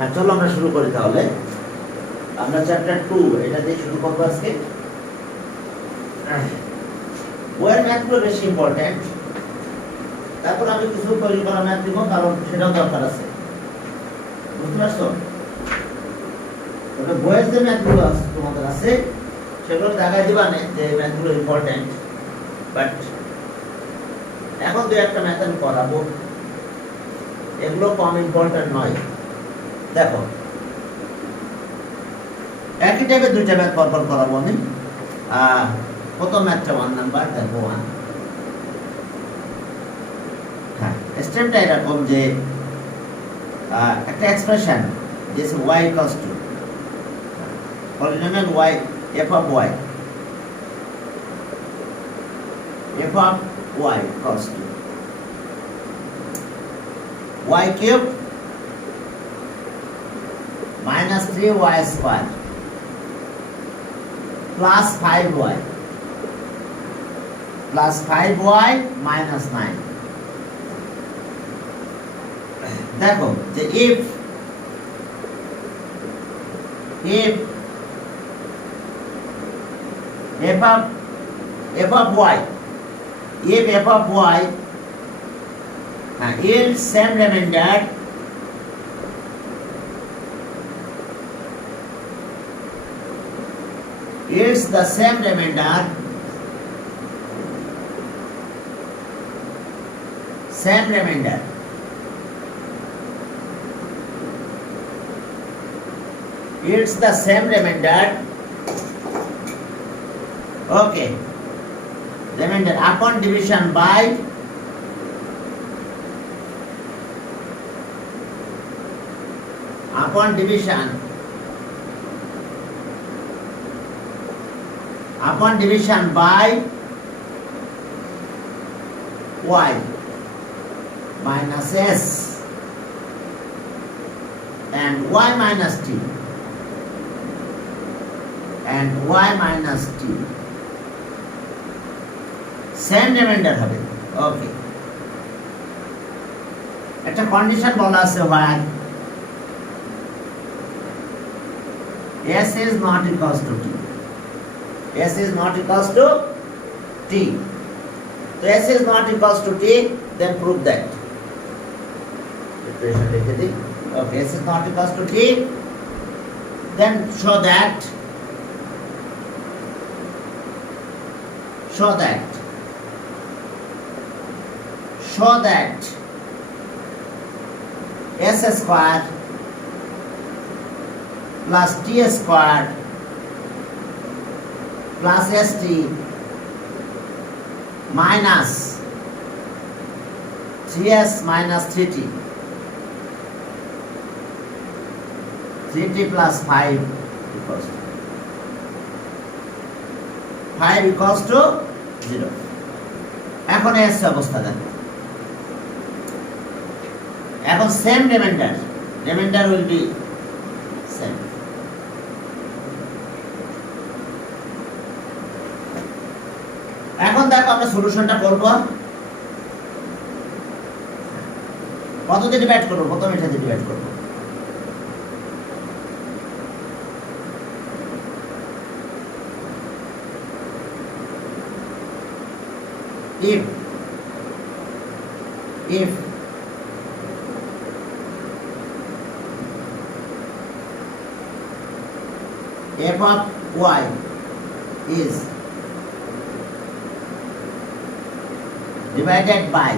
হ্যাঁ, চলো আমরা শুরু করি তাহলে। আমরা চ্যাপ্টার 2 এটা দিয়ে শুরু করবো আজকে। বইয়ের ম্যাথগুলো বেশি ইম্পর্টেন্ট, তারপর আমি কিছু তৈরি করা ম্যাথ দিব, কারণ সেটাও দরকার আছে, বুঝতে পারছো? তবে বইয়ের যে ম্যাথগুলো তোমাদের আছে সেগুলো দেখাই দিবা না যে ম্যাথগুলো ইম্পর্টেন্ট, বাট এখন দু একটা ম্যাথ আমি করাবো, এগুলো কম ইম্পর্টেন্ট নয়। দেখো, একই টাইপের দুইটা ম্যাথ পরপর করাবো আমি। প্রথম ম্যাথটা 1 নাম্বার, দেখো 1। হ্যাঁ, স্টেপটা এরকম যে একটা এক্সপ্রেশন যে y equals to polynomial y f of y equals to y cube minus 3y square plus 5y minus 9। দেখো যে if f of y yields same remainder yields the same remainder yields the same remainder, okay, remainder upon division by y minus s and y minus t same reminder হবে। ওকে, একটা condition বলা আছে হয় s is not equals to t, s is not equals to t, so s is not equals to t, then prove that equation লিখে দিই। okay, s is not equals to t, then show that s square plus t square plus st minus 3s minus 3t plus 5 equals to 0। এখন s অবস্থা দেখো, এখন same reminder will B same. এখন দেখো আমরা সলিউশনটা করব, কত দিয়ে ডিভাইড করব? প্রথমে এটা দিয়ে ডিভাইড করব। if f of y is divided by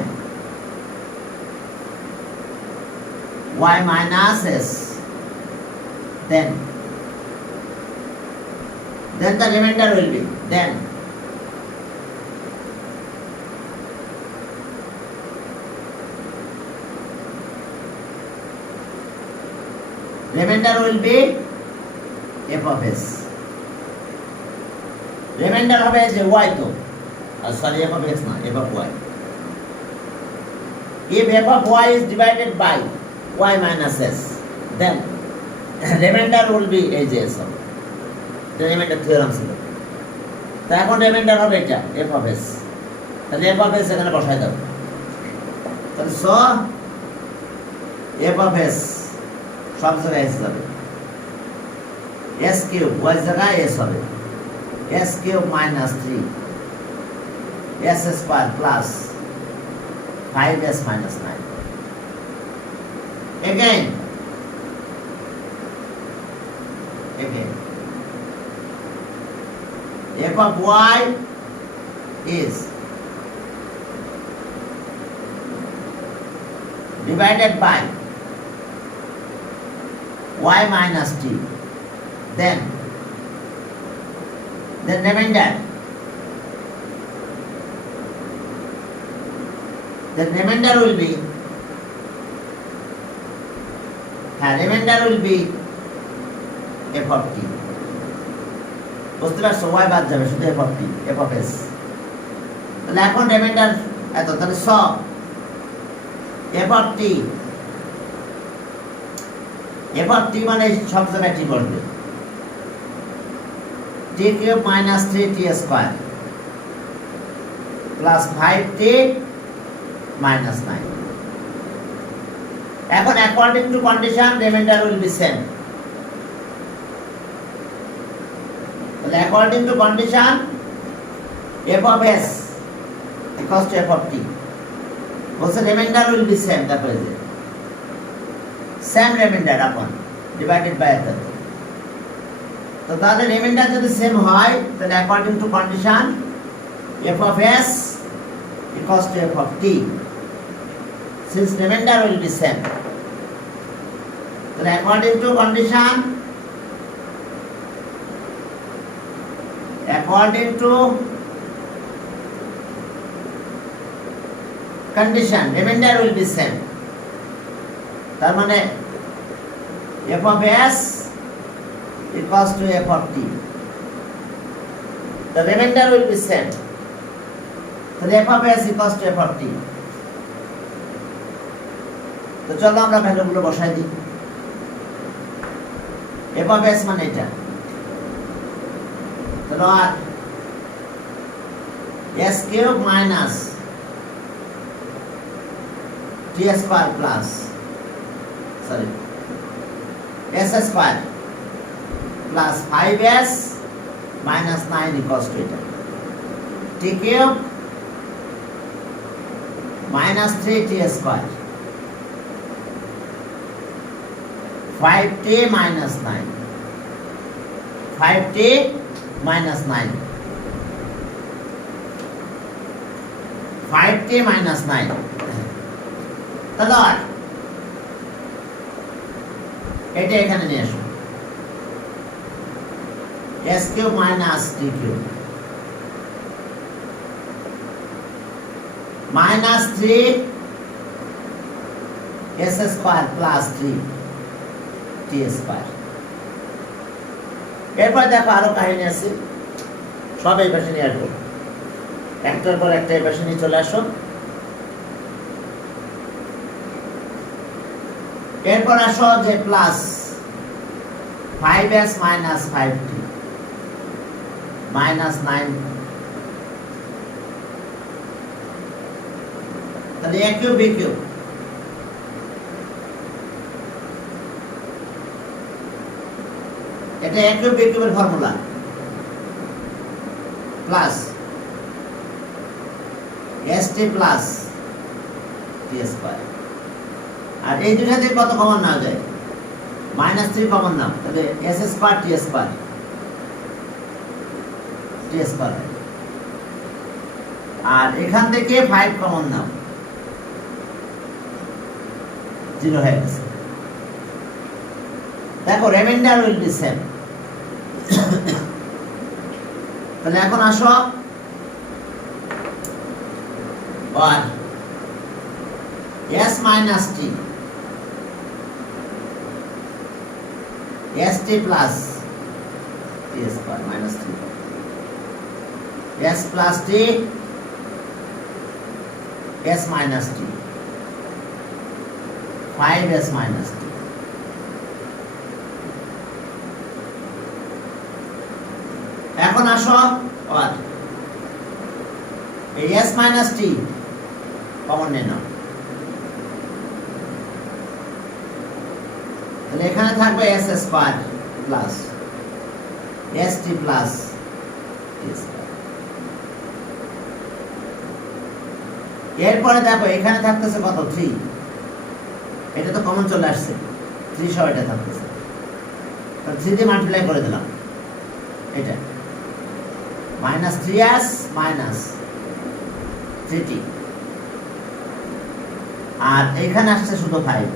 y minus s, then the remainder will be f of s। Reminder হবে যে y, তো সরি f of x না, f of y। if f of y is divided by y minus s, then remainder will be এই যে s হবে, তো reminder theorem ছিল, তো এখন রিমাইন্ডার হবে এটা f of s, তাহলে f of s এখানে বসাই দাও। তাহলে so f of s সব জায়গায় এস যাবে, এস কিউব ওই জায়গায় এস হবে, S cube minus 3 S square plus 5s minus 9. Again, f of y is divided by y minus t. Then remainder. The remainder will be f of t. বুঝতে পারছো, y বাদ যাবে, শুধু f of t, f of s. তাহলে এখন reminder এত, তাহলে সব f of t মানে সব জায়গায় t বসবে, t cube minus 3t square plus 5t minus 9. এখন according to condition remainder will be same. তাহলে according to condition f of s equals to f of t. Also remainder will be same, তারপরে যে same remainder upon divided by that. তো তাহলে remainder যদি same হয় তাহলে according to condition f of s equals to f of t. Since remainder will be same, so according to condition remainder will be same. তার মানে f of s equals to f of t. The remainder will be same. So f of s equals to f of t. তো চলো আমরা ভ্যালুগুলো বসাই দিই। f of s মানে এটা, তাহলে আর s cube minus t square plus s square plus 5s minus 9 equals to এটা, t cube minus 3t square 5t minus 9, 5t minus 9, 5t minus 9. তাহলে এটা এখানে নিয়ে আসো, s cube minus t cube minus 3 s square plus 3 t square. এরপর দেখো আরো কাহিনী আছে, সব এই পাশে নিয়ে আসবো, একটার পর একটা এই পাশে নিয়ে চলে আসো। এরপর আসো যে plus 5s minus 5t minus 9, তাহলে a কিউব b কিউব, এটা a কিউব b কিউবের formula, plus st plus t square. আর এই দুইটা থেকে কত কমন নেওয়া যায়, মাইনাস 3 কমন নাও, তাহলে s square t square, t square. আর এখান থেকে 5 কমন নাও, 0 হয়ে গেছে। দেখো রিমাইন্ডার উইল বি সেম। তাহলে এখন আসো আর s minus t, st plus t square minus 3, s plus t, s minus t, 5s minus t. এখন আসো আর এই s minus t কমন নিয়ে নাও, তাহলে এখানে থাকবে S square plus S T plus T square. এরপরে দেখো এখানে থাকতেছে কত 3, এটা তো কমন চলে আসছে 3 সহ এটা থাকতেছে, তো 3 দিয়ে মাল্টিপ্লাই করে দিলাম, এটা মাইনাস 3s মাইনাস 3t, আর এখানে আসছে শুধু 5।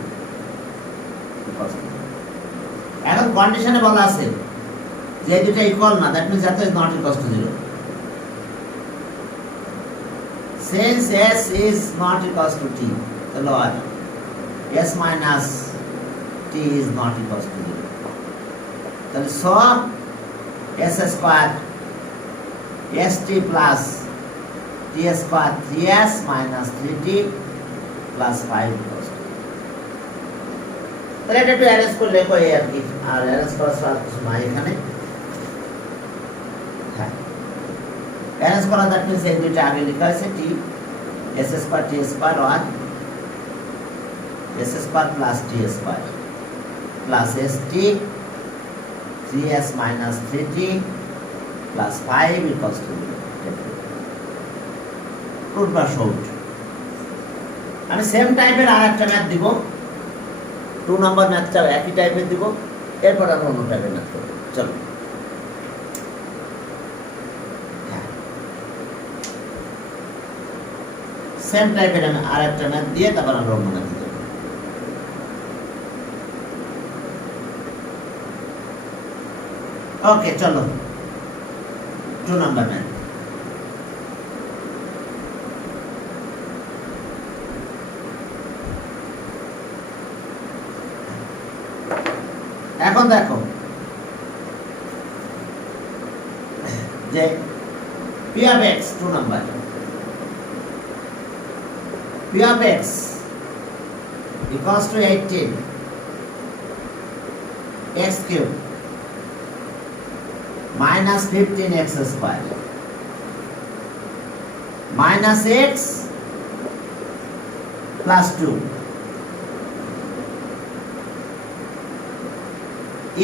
এখন কন্ডিশনে বলা আছে যে দুটো ইকুয়াল না, that means that is not equal to 0. Since s is not equal to t, the lower s minus t is not equal to 0. Then so s square st plus t square 3s minus 3t plus 5 equals to 0. তাহলে এটা একটু arrange করলে কই আর কি, আর arrange করার সময় এখানে হ্যাঁ অ্যারেঞ্জ করা, দ্যাট মিন্স এই দুইটা আগে লেখা আছে t s square t square or s square plus t square plus st 3s minus 3t plus 5 equals to 0. Root বা short আমি সেম টাইপের আর একটা ম্যাথ দিব, 2 নম্বর ম্যাথটাও একই টাইপের দিব, এরপর আমরা অন্য টাইপের ম্যাথ করব। চলো সেম টাইপের আমি আর একটা ম্যাথ দিয়ে তারপর আমরা অন্য ম্যাথ দিব। ওকে চলো 2 নম্বর ম্যাথ। এখন দেখো যে p of x 2 number p of x equals to 18 x cube minus 15 x square minus x plus 2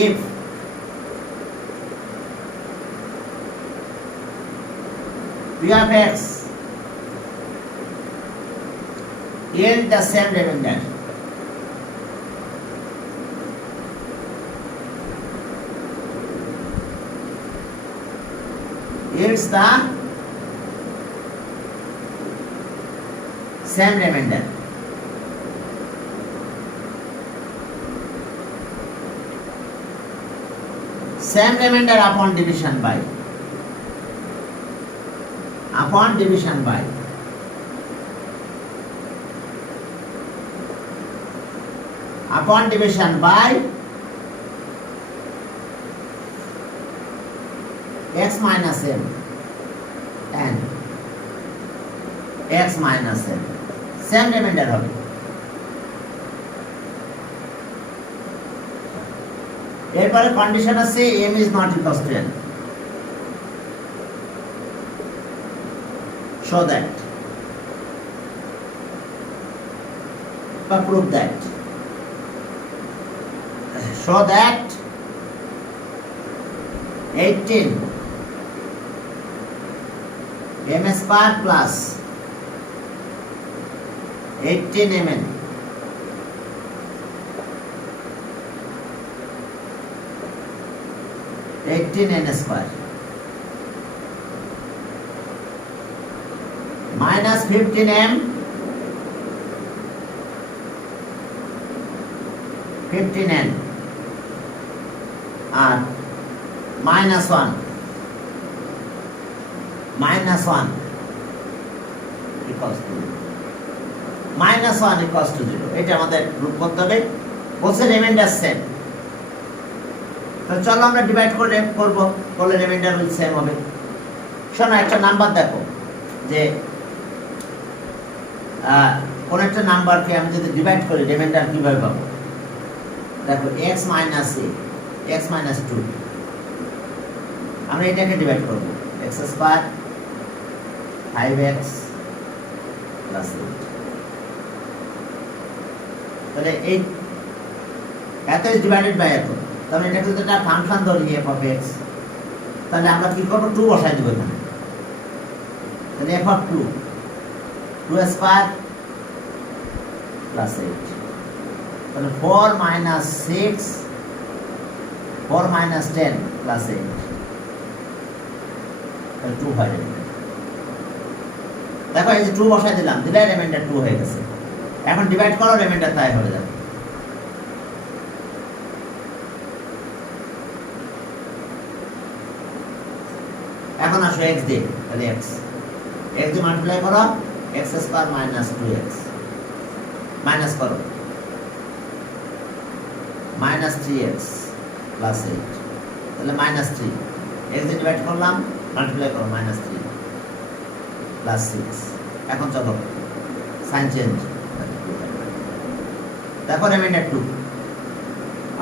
if p of x yield the same remainder, yields the same remainder. Same remainder upon division by x minus m and x minus m, same remainder হবে। এরপরে condition আছে m is not equal to n, show that বা prove that, show that 18 m square plus 18 mn n square minus 15m 15n R minus 1 equals to 0। এটা আমাদের proof করতে হবে। বলছে reminder same, তো চলো আমরা ডিভাইড করলে রিমাইন্ডার উইল সেম হবে। শোনো একটা নাম্বার দেখো যে কোন একটা নাম্বারকে আমি যদি ডিভাইড করি রিমাইন্ডার কিভাবে পাবো। দেখো x minus a x minus 2, আমরা এটাকে ডিভাইড করব x স্কয়ার 5x plus 8, তাহলে এই এত ইজ ডিভাইডেড বাই এত, তাহলে এটাকে যদি একটা ফাংশন ধরি এফ অফ এক্স, তাহলে আমরা কি করবো, 2 বসাই দেবো এখানে। তাহলে এফ অফ 2 স্কয়ার প্লাস 8, তাহলে 4 মাইনাস 6 4 মাইনাস 10 প্লাস 8, তাহলে 2 হয়ে যাবে। দেখো এই যে 2 বসাই দিলাম, দিলে রিমাইন্ডার 2 হয়ে গেছে। এখন ডিভাইড করো, রিমাইন্ডার তাই হয়ে যাবে। এখন আসো x দিয়ে, তাহলে x দিয়ে মাল্টিপ্লাই করো, x square minus 2x minus করো মাইনাস 3x প্লাস 8, তাহলে মাইনাস 3, x দিয়ে ডিভাইড করলাম, মাল্টিপ্লাই করো মাইনাস 3 প্লাস 6। এখন চলো সাইন চেঞ্জ, দেখো রিমাইন্ডার 2,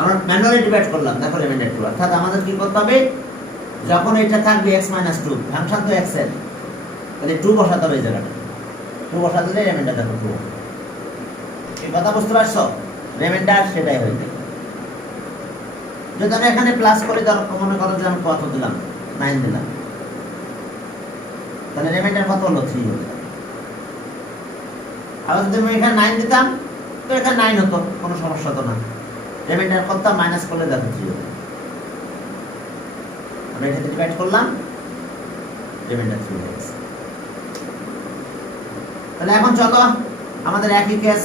আমরা ম্যানুয়ালি ডিভাইড করলাম, দেখো রিমাইন্ডার 2। অর্থাৎ আমাদের কি করতে হবে, যখন এটা থাকবে x - 2, ফাংশন তো x এর, তাহলে 2 বসাতে হবে এই জায়গাটা, 2 বসাতে দিলে রিমাইন্ডার দেখো 2। এই কথা বুঝতে পারছো, রিমাইন্ডার সেটাই হয়ে যাবে। যদি আমি এখানে প্লাস করে ধরো, মনে করো যে আমি কত দিলাম, 9 দিলাম, তাহলে রিমাইন্ডার কত হলো, 3 হলো। আবার যদি আমি এখানে 9 দিতাম, তো এখানে 9 হতো, কোনো সমস্যা হতো না। রিমাইন্ডার করতাম, মাইনাস করলে দেখো 3 হতো। আমরা এটাতে ডিভাইড করলাম, রিমাইন্ডার 3 হয়ে গেছে। তাহলে এখন চলো আমাদের একই কেস,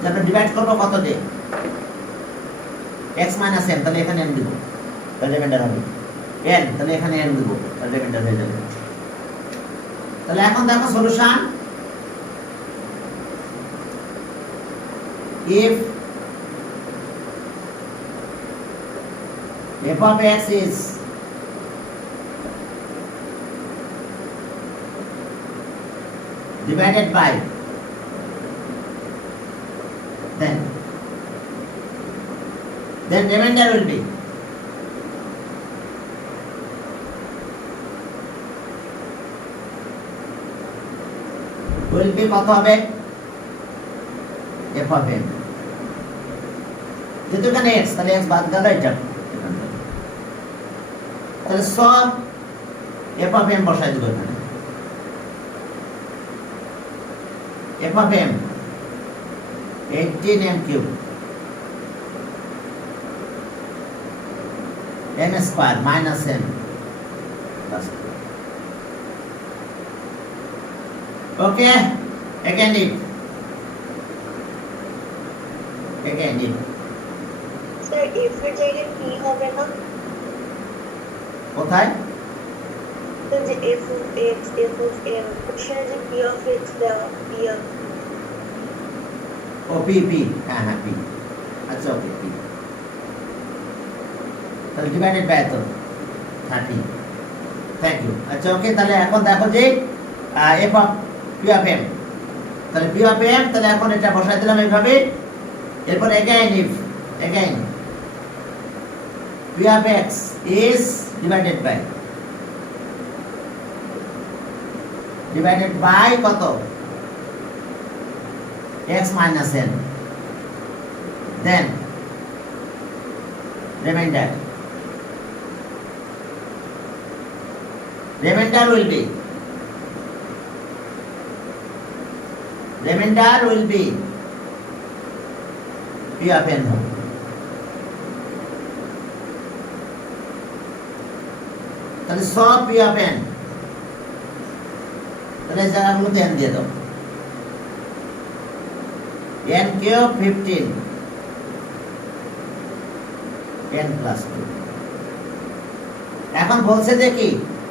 যে আমরা ডিভাইড করবো কত দিয়ে, x - n, তাহলে এখানে n দিব, তাহলে রিমাইন্ডার হবে n, তাহলে এখানে n দিব, তাহলে রিমাইন্ডার হয়ে যাবে। তাহলে এখন দেখো solution, if f of x is divided by, then remainder will be কত হবে, f of m, যেহেতু এখানে x, তাহলে x বাদ গেল, এটা তাহলে সব f of m বসাই দেবো এখানে। f of m 18m cube m square minus m plus 2. Okay, again it. Sir, if এর জায়গায় p হবে না, কোথায়, তো যে f of x, f of m, ওখানে যে p of x দেওয়া, p of, ও p, হ্যাঁ p, আচ্ছা ওকে p, তাহলে ডিভাইডেড বাই তো 30। Thank you. আচ্ছা ওকে, তাহলে এখন দেখো যে f of p of m, তাহলে p of m, তাহলে এখন এটা বসাই দিলাম এইভাবে। এরপর again p of x is divided by কত, x minus n, then remainder will be p of n হবে। তাহলে সব p of n, তাহলে এই জায়গাগুলোতে n দিয়ে দাও, n কিউব 15 n প্লাস 2। এখন বলছে যে কি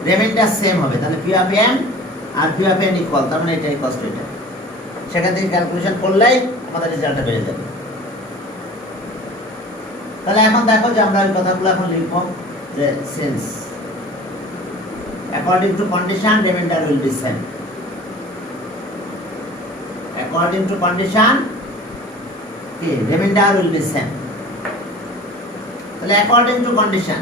রিমাইন্ডার সেম হবে, তাহলে p of n আর p of n ইকুয়াল, তার মানে এটাই কষ্ট, এটা সেখান থেকে ক্যালকুলেশন করলেই আমাদের রেজাল্টটা বেরিয়ে যাবে। তাহলে এখন দেখো যে আমরা ওই কথাগুলো এখন লিখব, যে since according to condition remainder will be same, according to condition কি remainder will be same। তাহলে according to condition,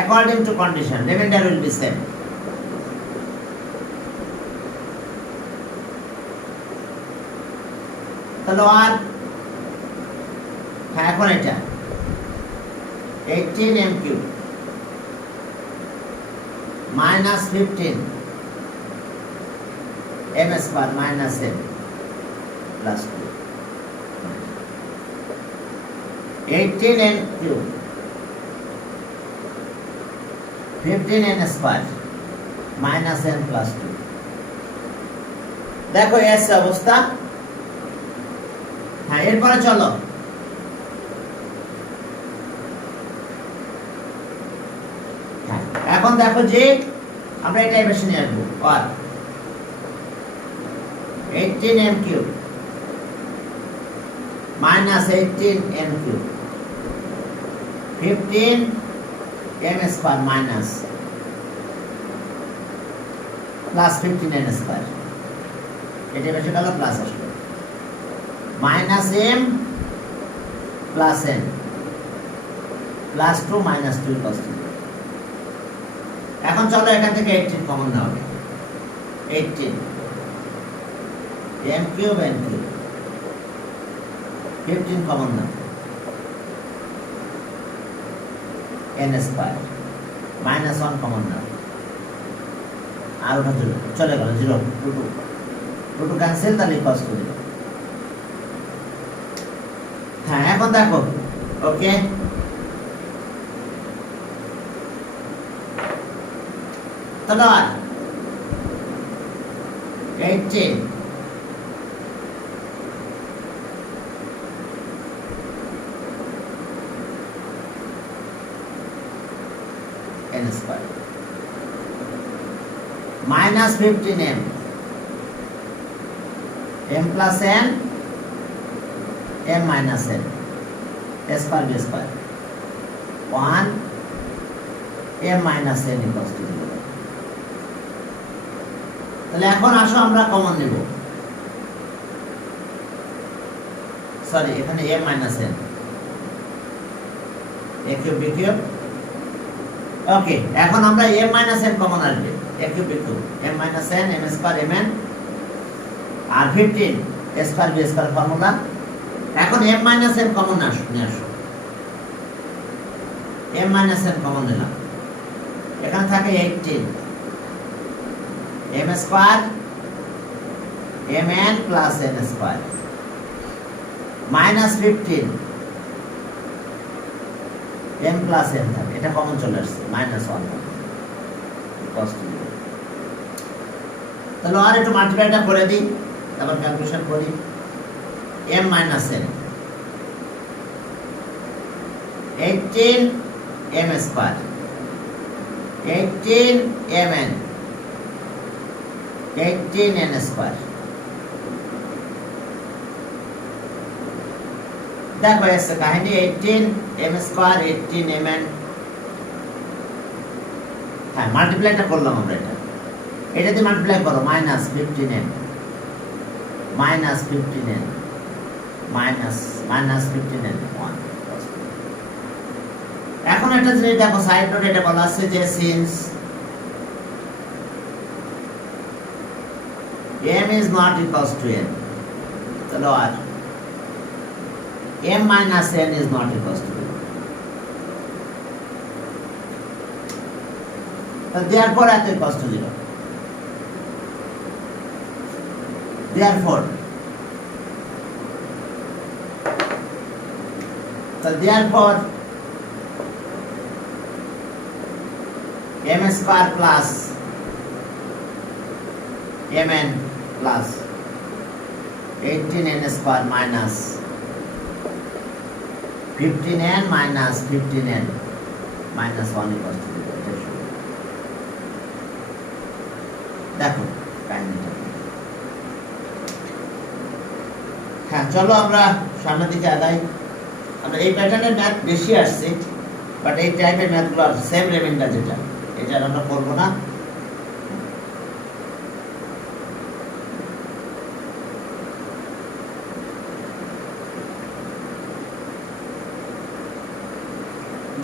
according to condition remainder will be same। তাহলে আর হ্যাঁ এখন এটা 18m cube minus 15 m square minus m plus 2 18n cube 15n square minus n plus 2 দেখো S অবস্থা। হ্যাঁ এরপরে চলো এখন দেখো যে আমরা এটা বেশি নিয়ে আসবো আর 18m cube minus 18n cube 15m square minus plus 15n square এটা বেশি গেল প্লাস আসলো minus m plus n plus 2 minus 2 equals to 0। এখন চলো এখান থেকে 18 কমন নাও 18 m cube n cube 15 common নাও n স্কয়ার মাইনাস 1 কমন নাও আর ওটা চলে গেল 0 2 ক্যান্সেল তাহলে ইকুয়ালস টু 0। হ্যাঁ এখন দেখো ওকে তাহলে 18 n square minus 15m m plus n m minus n s square b square 1 m minus n equals to 0। তাহলে এখন আসো আমরা কমন নেব সরি এখানে m minus n a cube b cube okay এখন আমরা m minus n কমন আসবে a cube b cube m minus n m square mn আর 15 s square b square formula. এখন m minus n কমন নিয়ে আসো m minus n common নিলাম এখানে থাকে 18 m square mn plus n square minus 15 m plus n থাকে এটা common চলে আসছে মাইনাস 1 কষ্ট তাহলে আর একটু মাল্টিপ্লাইটা করে দিই তারপর ক্যালকুলেশন করি m minus n 18 m square 18 mn 18n square দেখো এসে কাহিনী 18 m স্কয়ার 18 mn হ্যাঁ মাল্টিপ্লাইটা করলাম আমরা এটা দিয়ে মাল্টিপ্লাই করো minus 15n minus 15n minus 15n 1। এখন একটা জিনিস দেখো সাইড নোট এটা বলা আছে যে since m is not equals to n তাহলে আর m minus n is not equals to 0 তাহলে therefore এত equals to 0 therefore m square plus mn plus 18n square minus 15n minus 15n minus 1 equals to 0। দেখো কাহিনীটা হ্যাঁ চলো আমরা সামনের দিকে আগাই। আমরা এই প্যাটার্নের ম্যাথ বেশি আসছে বাট এই টাইপের ম্যাথগুলো সেম রিমাইন্ডার যেটা এটা আমরা করবো না।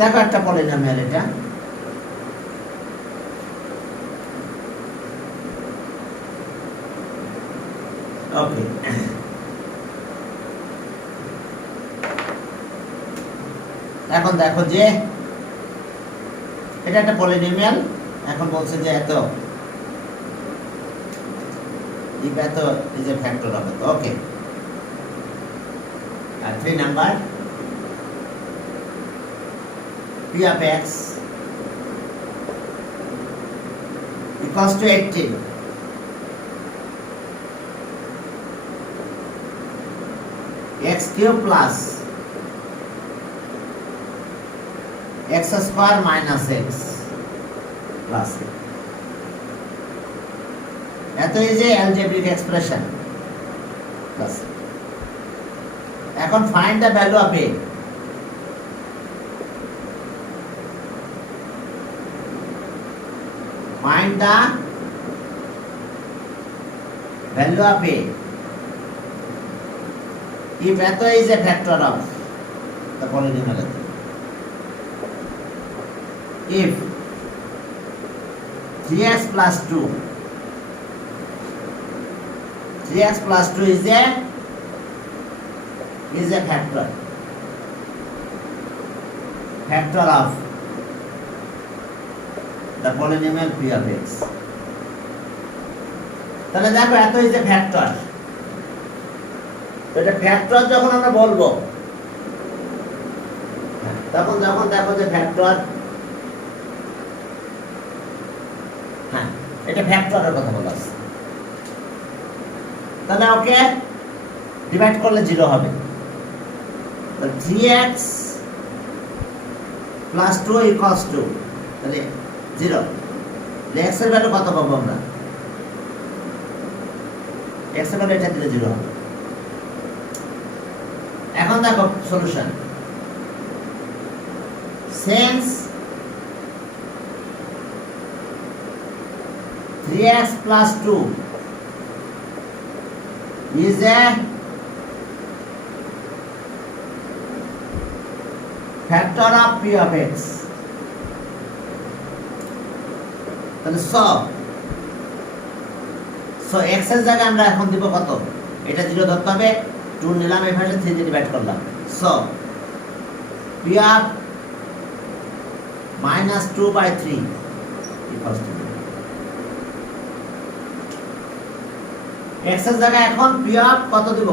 দেখো একটা পলিনোমিয়াল এটা ওকে এখন দেখো যে এটা একটা পলিনোমিয়াল, এখন বলছে যে এত এত ইজ এ ফ্যাক্টর অফ এত। ওকে, আর 3 number p of x equals to 18 x cube plus x square minus x plus এত is a algebraic expression plus. এখন find the value of a। find the value of a if eta is a factor of the polynomial. If 3x plus 2 is a factor of the polynomial p of x. তাহলে দেখো এত is A factor. তো এটা factor যখন আমরা বলবো তখন দেখো যে ফ্যাক্টর, হ্যাঁ এটা ফ্যাক্টরের কথা বলা আছে। তাহলে ওকে ডিভাইড করলে 0 হবে। তো 3x plus 2 equals to তাহলে 0। x এর ভ্যালু কত পাবো আমরা? x এর ভ্যালু এটা দিলে 0 হবে। এখন দেখো solution. since 3x plus 2 is a factor of p of x, তাহলে সো x এর জায়গায় আমরা এখন দিব কত? এটা 0 ধরতে হবে, 2 নিলাম, এই পাশে 3 দিয়ে ডিভাইড করলাম। So p of minus 2/3 equals to x এর জায়গায় এখন p of কত দিব?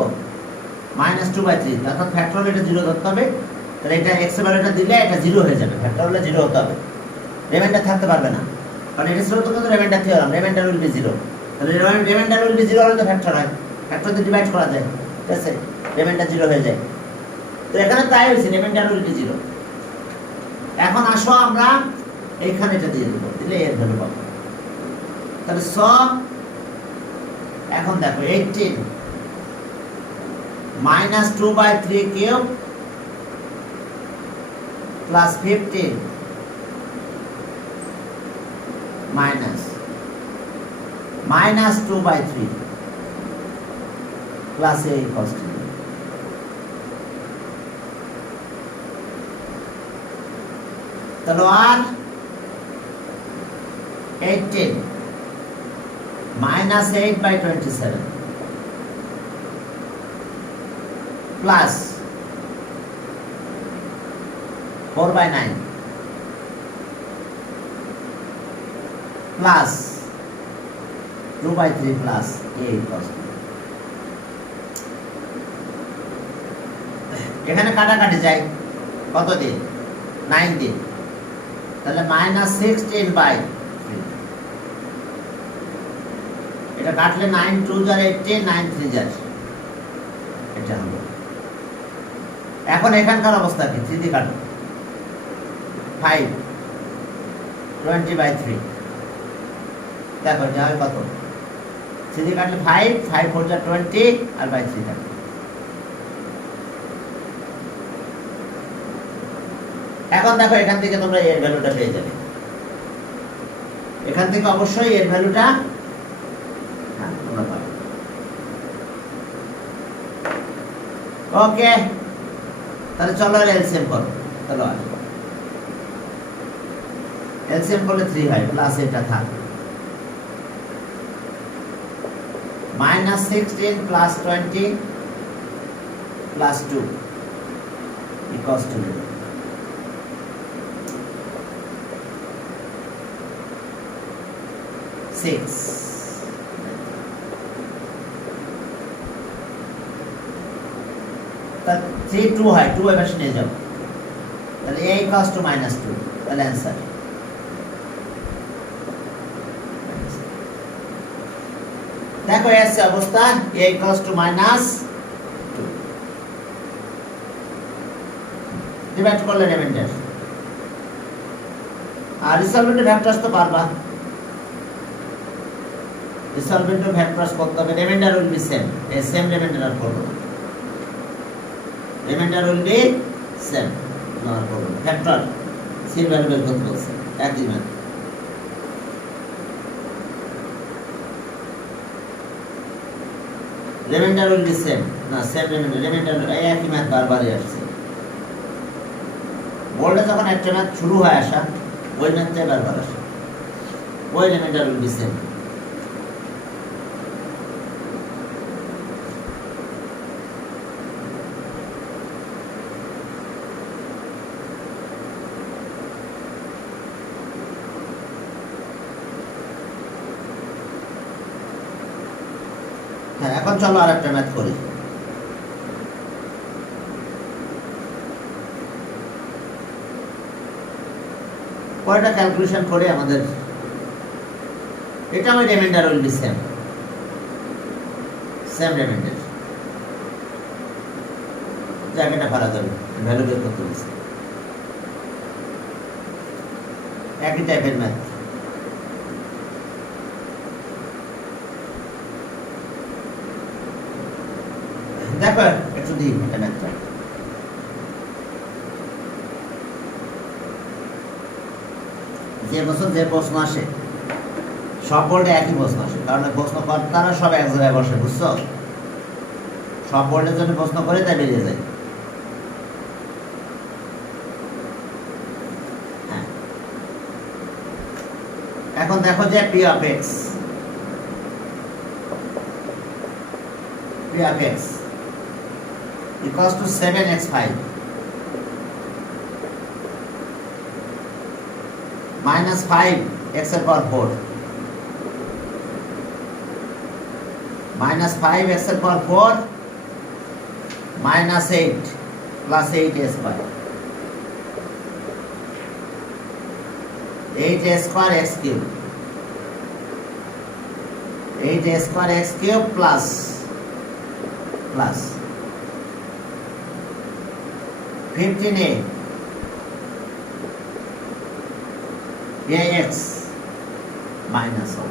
minus 2/3। তারপর ফ্যাক্টরিয়াল এটা 0 ধরতে হবে, তাহলে এটা x এর ভ্যালুটা দিলে এটা 0 হয়ে যাবে, ফ্যাক্টরিয়াল 0 হতে হবে, রিমাইন্ডার থাকতে পারবে না, কারণ এটা ছিল তো কিন্তু reminder theorem, reminder will B 0। তাহলে রিমাইন্ডার উইল বি 0 হলে তো ফ্যাক্টর হয়, ফ্যাক্টর দিয়ে ডিভাইড করা যায়, ঠিক আছে, রিমাইন্ডার 0 হয়ে যায়। তো এখানে তাই হয়েছে, রিমাইন্ডার উইল বি 0। এখন আসো আমরা এইখানে এটা দিয়ে দেব, দিলে এর ভ্যালু পাবো। তাহলে এখন দেখো 18 minus 2/3 cube plus 15 minus 2/3 plus a equals to 0. তাহলে আর 18 minus 8/27 plus 4/9 plus 2/3 plus a equals to, এখানে কাটাকাটি যায় কত দিন? 9 দিন। তাহলে -16/3, এটা কাটলে 9 2 * 18, 9 3 * এটা হলো। এখন এখানকার অবস্থা কি? 3 দিয়ে কাটো, 5 20/3, দেখো যা হয় কত? 3 দিয়ে কাটলে 5 5 4 = 20 আর বাই 3 থাকে। এখন দেখো এখান থেকে তোমরা এর ভ্যালুটা পেয়ে যাবে, এখান থেকে অবশ্যই এর ভ্যালুটা তোমরা পাবে। ওকে, তাহলে চলো এলসিএম করো। চলো এলসিএম করলে 3 হয়, প্লাস এটা থাক, -16 plus 20 plus 2 equals to 0। 6 তা 3 2 হয় 2 এর পাশে নিয়ে যাও তাহলে a equals to -2 তাহলে অ্যান্সার দেখো এসে অবস্থা a equals to -2 ডিভাইড করলে রিমাইন্ডার আর রিসলভেন্ট ভেক্টরস তো পারবা রিসলভেন্ট ভেক্টরস করতে হবে রিমাইন্ডার উইল বি সেম এই সেম রিমাইন্ডার আর করব না রিমাইন্ডার উইল বি সেম না করব ভেক্টর সি ভ্যালু বের করতে বলছে একই মান রিমাইন্ডার উইল বি সেম না সেম রিমাইন্ডার একই ম্যাথ বারবারই আসছে বোর্ডে যখন একটা ম্যাথ শুরু হয় আসা ওই ম্যাথটাই বারবার আসে ওই রিমাইন্ডার উইল বি সেম হ্যাঁ এখন চলো আর একটা ম্যাথ করি কয়টা ক্যালকুলেশন করে আমাদের এটা আমার reminder will B same same reminder জায়গাটা ভাড়া যাবে ভ্যালু বের করতে বলছে একই টাইপের ম্যাথ দেখো একটু দিই এটা ম্যাথটা যে বছর যে প্রশ্ন আসে সব বোর্ডে একই প্রশ্ন আসে কারণ প্রশ্ন কর্তারা সব এক জায়গায় বসে বুঝছো সব বোর্ডের জন্য প্রশ্ন করে তাই বেরিয়ে যায় হ্যাঁ এখন দেখো যে p of x equals to 7x5 minus 5 x এর পাওয়ার 4 minus 5 x এর পাওয়ার 4 minus 8 plus 8 square 8 square x cube 8 square x cube plus 15a ax minus 1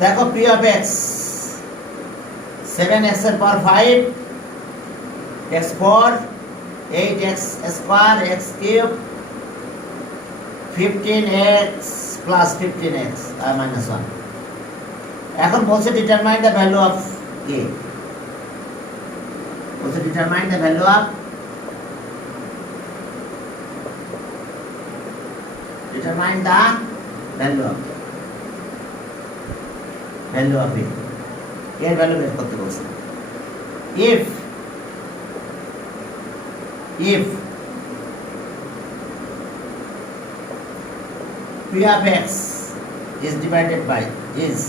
দেখো p of x 7x এর পাওয়ার 5 x4 8x square x cube 15x plus 15x minus 1 এখন বলছে determine the value of a বলছে determine the value of a এর value বের করতে বলছে if p of x is divided by is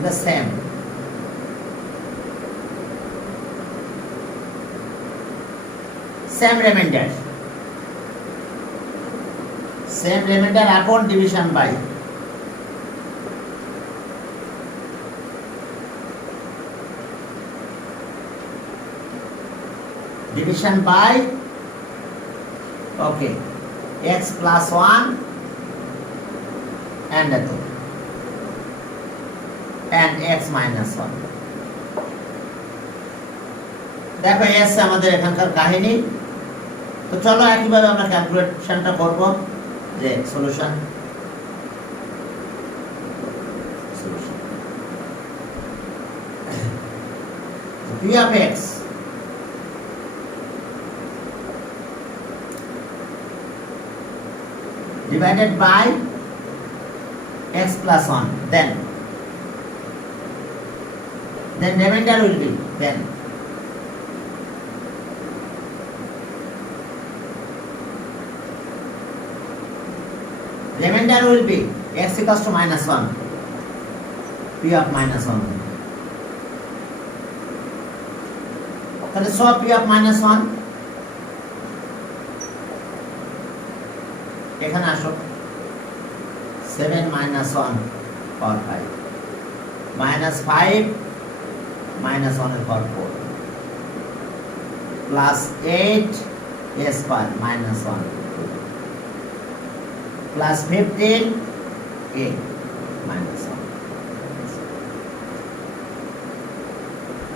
the same remainder upon division by okay x plus 1 and x minus 1 দেখো এই আছে আমাদের এখানকার কাহিনী তো চলো একইভাবে আমরা ক্যালকুলেশনটা করব যে solution p of x divided by x plus 1 then remainder will be then remainder will be x equals to minus 1, p of minus 1. তাহলে সব p of minus 1 এখানে আসো 7 minus 1 power 5 minus 5 minus 1 এর power 4 plus 8 a square minus 1 plus 15 a minus 1.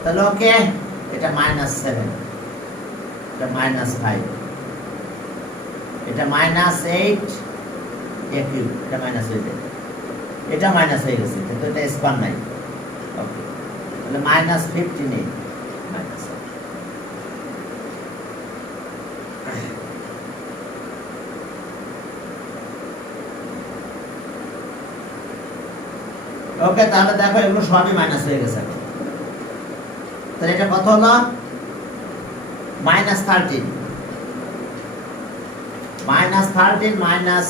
তাহলে ওকে এটা minus 7, এটা minus 5, এটা minus 8 a cube, এটা minus 8, এটা minus হয়ে গেছে, কিন্তু এটা স্কয়ার নাই। ওকে, তাহলে minus 15 a minus 1. ওকে, তাহলে দেখো এগুলো সবই মাইনাস হয়ে গেছে। তাহলে এটা কত হলো? minus 13 minus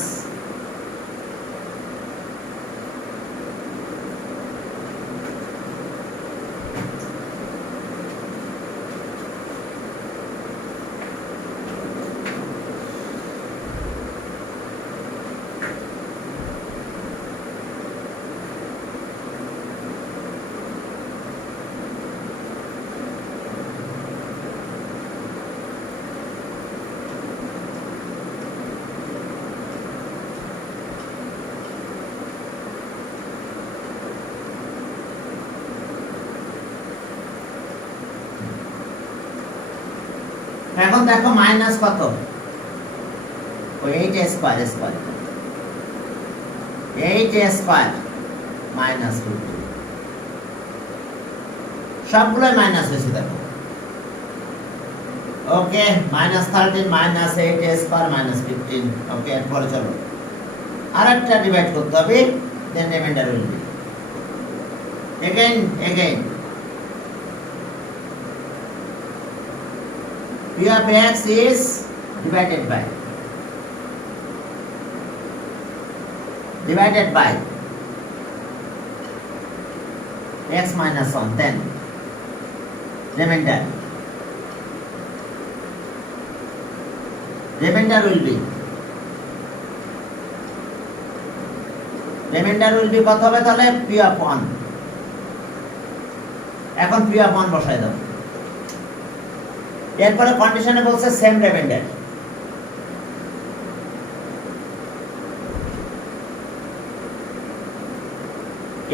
এখন দেখো মাইনাস কত? 8 স্কয়ার 8 স্কয়ার মাইনাস 50, সবগুলোই মাইনাস হয়েছে দেখো। Okay, minus 13 minus 8 square minus 15. Okay, এরপরে চলো আরেকটা ডিভাইড করতে হবে, then remainder will be again p of x is divided by x minus 1, then remainder will be কত হবে? তাহলে p of 1, এখন p of 1 বসাই দাও। এরপরে কন্ডিশনে বলছে সেম রিমাইন্ডার,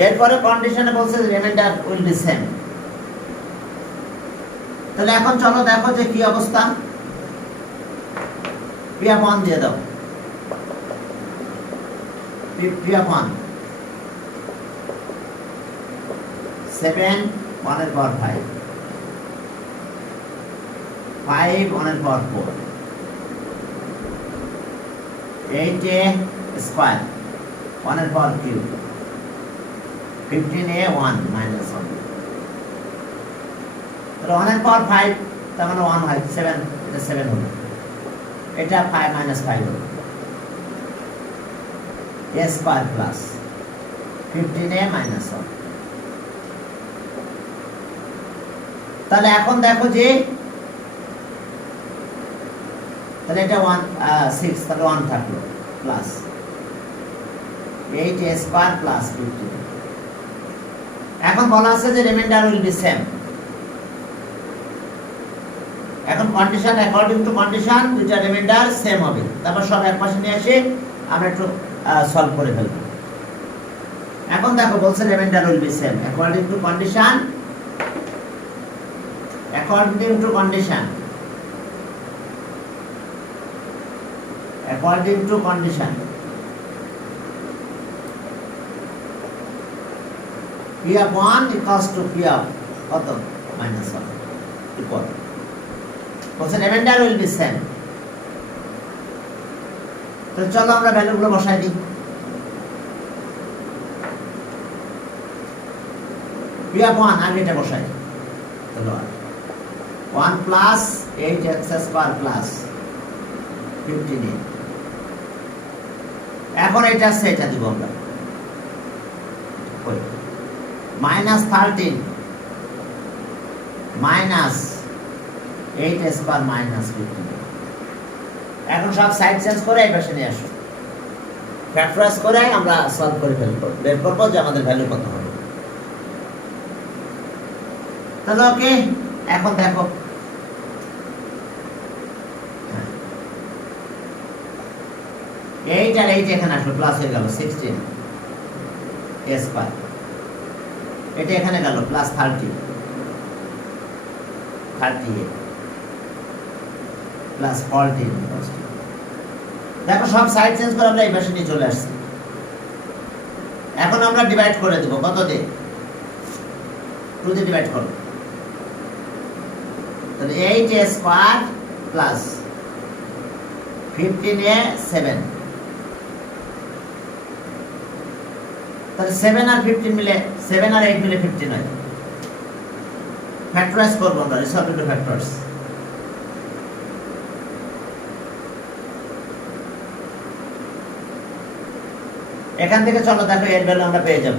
এরপরে কন্ডিশনে বলছে রিমাইন্ডার উইল বি সেম। তাহলে এখন চলো দেখো যে কি অবস্থা। p of 1 দিয়ে দাও, p of 1 7 1 এর পাওয়ার 5 5 1 এর পাওয়ার 4 8 a স্কয়ার 1 এর পাওয়ার কিউব 15 a 1 minus 1, তাহলে 1 এর পাওয়ার 5 তার মানে 1 হয় 7, এটা 7 হবে, এটা 5 minus 5 হবে a square plus 15 a minus 1। তাহলে এখন দেখো যে তাহলে এটা 1 6, তাহলে 1 থাকলো প্লাস 8 a স্কয়ার প্লাস 15। এখন বলা আছে যে রিমাইন্ডার উইল বি সেম। এখন কন্ডিশন অ্যাকর্ডিং টু কন্ডিশন দুইটা রিমাইন্ডার সেম হবে। তারপর সব এক পাশে নিয়ে এসে আমরা একটু সলভ করে ফেলব। এখন দেখো বলছে reminder will B same according to condition p of 1 equals to p of কত minus 1 equal বলছে রিমাইন্ডার উইল বি সেম। তো চলো আমরা ভ্যালুগুলো বসাই দিই। p of 1 আগে এটা বসাই, তাহলে 1 plus 8x square plus 15a এখন এটা আছে, এটা দিব আমরা -13 মাইনাস 8 স্কয়ার মাইনাস 15। এখন সব সাইড চেঞ্জ করে এই পাশে নিয়ে আসো, ফ্যাক্টরাইজ করে আমরা সলভ করে ফেলবো, বের করবো যে আমাদের ভ্যালু কত হবে। তাহলে ওকে, এখন দেখো এইট আর এইট এখানে আসলো, প্লাস হয়ে গেল 16 স্কয়ার, এটা এখানে গেল প্লাস 38 প্লাস 14। দেখো সব সাইড চেঞ্জ করে আমরা এই পাশে নিয়ে চলে আসছি। এখন আমরা ডিভাইড করে দেব, কত দিয়ে? 2 দিয়ে ডিভাইড করব, তাহলে 8 স্কয়ার প্লাস 15 7, তাহলে 7 আর 15 মিলে 7 আর 8 মিলে 15 হয়। ফ্যাক্টরাইজ করব আমরা, রিসলভ ইনটু ফ্যাক্টরস। এখান থেকে চলো দেখো এর ভ্যালু আমরা পেয়ে যাব।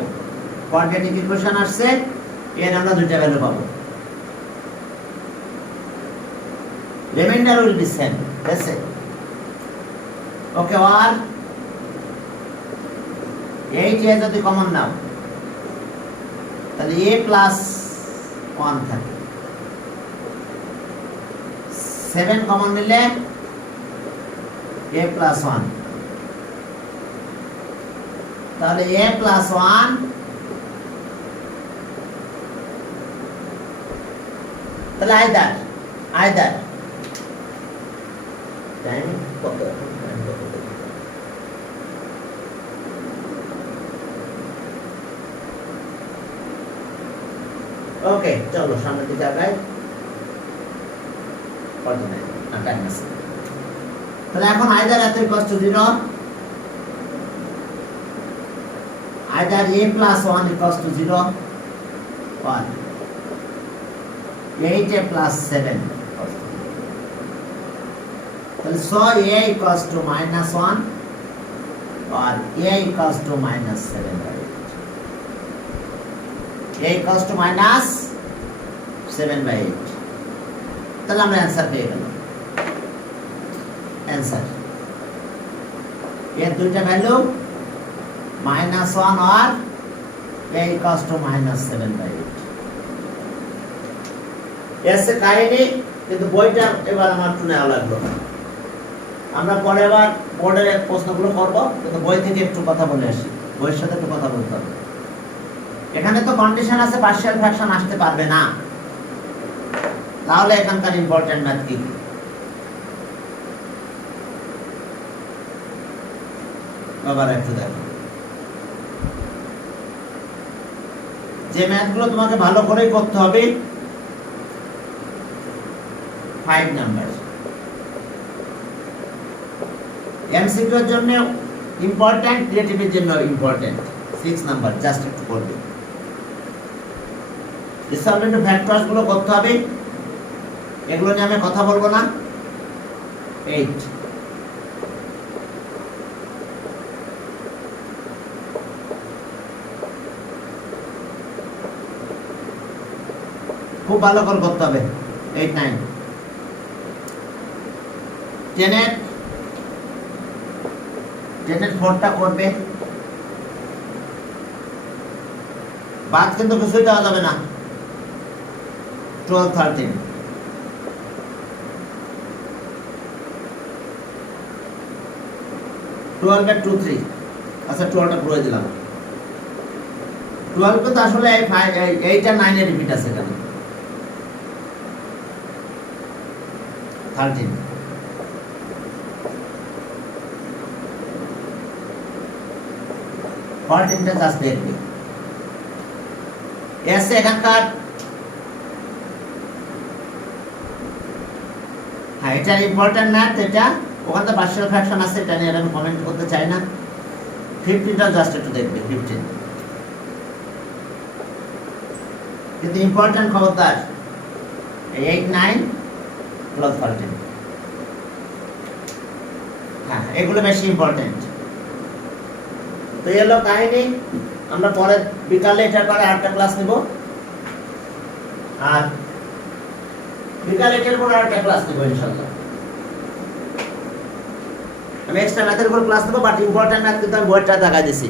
কোয়াড্রেটিক ইকুয়েশন আসছে, এর আমরা দুইটা ভ্যালু পাবো। Reminder will B same, that's it. ওকে, আর 8 এ যদি কমন নাও তাহলে a প্লাস 1 থাকে, 7 কমন নিলে a প্লাস 1, তাহলে a প্লাস 1 তাহলে আইদার টাইম কত? ওকে, চলো সামনের দিকে আগাই। তাহলে এখন আইদার এত equals to 0, either a plus 1 equals to 0 1, 8 a plus 7, তাহলে so a equals to -1 or a equals to -7, a equals to -7/8। তাহলে আমরা অ্যান্সার পেয়ে গেলাম। অ্যান্সার এর দুইটা ভ্যালু -1 আর a equals to -7/8। এসে কাহিনী, কিন্তু বইটা এবার আমার একটু নেওয়া লাগলো। আমরা পরে আবার বোর্ডের প্রশ্নগুলো করবো, কিন্তু বই থেকে একটু কথা বলে আসি, বইয়ের সাথে একটু কথা বলতে হবে। এখানে তো কন্ডিশন আছে পার্শিয়াল ফ্র্যাকশন আসতে পারবে না, তাহলে এখানকার ইম্পর্টেন্ট ম্যাথ কি? আবার একটু দেখো, যে ম্যাথগুলো তোমাকে ভালো করেই করতে হবে 5 নাম্বার। এমসিকিউ এর জন্য ইম্পর্টেন্ট, ক্রিয়েটিভের জন্য ইম্পর্টেন্ট 6 নাম্বার, জাস্ট একটু করবে। রিসলভ ইনটু ফ্যাক্টরস গুলো করতে হবে, এগুলো নিয়ে আমি কথা বলবো না। 8 খুব ভালো করে করতে হবে। 8 9 10 এর 4টা করবে, বাদ কিন্তু কিছুই দেওয়া যাবে না। 12 13 12 এর 2 3, আচ্ছা 12টা পুরো দিলাম। 12 তো আসলে 8 আর 9 এর রিপিট আছে এখানে। 13 14টা জাস্ট দেখবে। এসে এখানকার, হ্যাঁ এটা ইম্পর্টেন্ট ম্যাথ, এটা ওখানে পার্শিয়াল ফ্র্যাকশন আছে, এটা নিয়ে আমি কমেন্ট করতে চাই না। 15টা জাস্ট একটু দেখবে, 15 কিন্তু ইম্পর্টেন্ট খবরদার 8 9 প্লাস 13, হ্যাঁ এগুলো বেশি ইম্পর্টেন্ট। তো এই হলো কাহিনী। আমরা পরে বিকালে এটার পরে আরেকটা ক্লাস নেব, আর বিকালে এটার পরে আরেকটা ক্লাস নেব ইনশাআল্লাহ। আমি এক্সট্রা ম্যাথের উপর ক্লাস নেব, বাট ইম্পর্টেন্ট ম্যাথ কিন্তু আমি বইটা দেখাই দিছি।